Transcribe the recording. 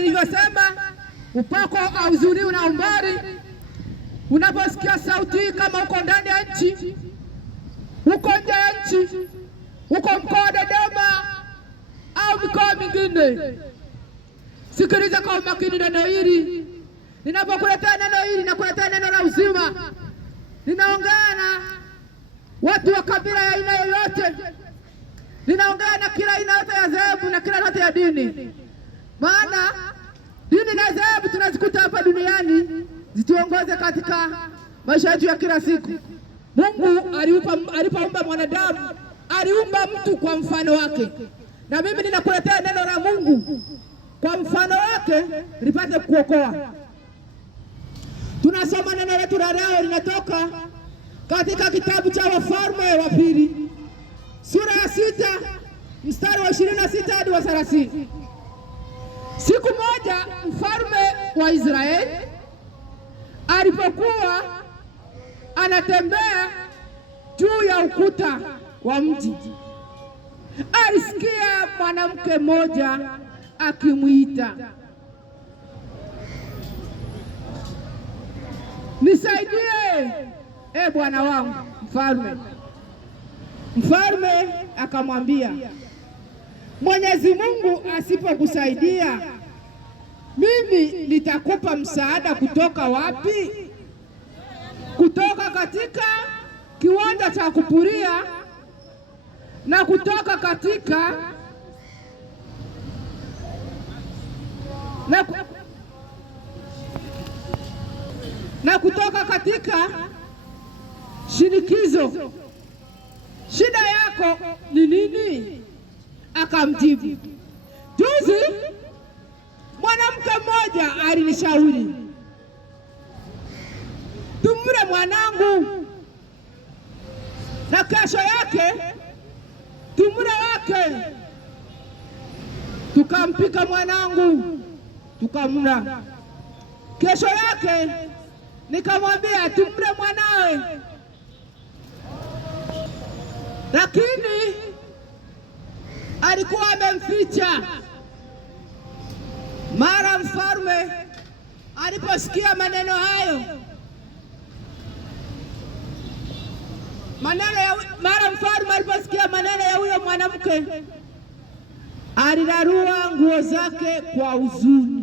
nilivyosema, upako hauzuriwi na umbali. Unaposikia sauti kama uko ndani ya nchi, uko nje ya nchi, uko mkoa wa Dodoma au mikoa mingine, sikiliza kwa umakini neno hili. Ninapokuletea neno hili, nakuletea neno la uzima. Ninaongea na watu wa kabila ya aina yoyote, ninaongea na kila aina yote ya dhehebu na kila yote ya dini, maana dini na dhehebu tunazikuta hapa duniani zituongoze katika maisha yetu ya kila siku. Mungu alipoumba mwanadamu, aliumba mtu kwa mfano wake, na mimi ninakuletea neno la Mungu kwa mfano wake lipate kuokoa. Tunasoma neno letu la leo, linatoka katika kitabu cha Wafalme wa Pili sura ya 6 mstari wa 26 hadi wa 30. Siku moja mfalme wa Israeli alipokuwa anatembea juu ya ukuta wa mji, alisikia mwanamke mmoja akimwita, nisaidie, bwana wangu mfalme. Mfalme akamwambia, Mwenyezi Mungu asipokusaidia, mimi nitakupa msaada kutoka wapi? Kutoka katika kiwanda cha kupuria na kutoka katika kutoka katika shinikizo. Shida yako ni nini? Akamjibu, juzi mwanamke mmoja alinishauri tumle mwanangu, na kesho yake tumle wake. Tukampika mwanangu tukamla. Kesho yake nikamwambia tumle mwanawe, lakini alikuwa amemficha. Mara mfalme aliposikia maneno hayo, maneno ya huyo mwanamke, alirarua nguo zake kwa huzuni.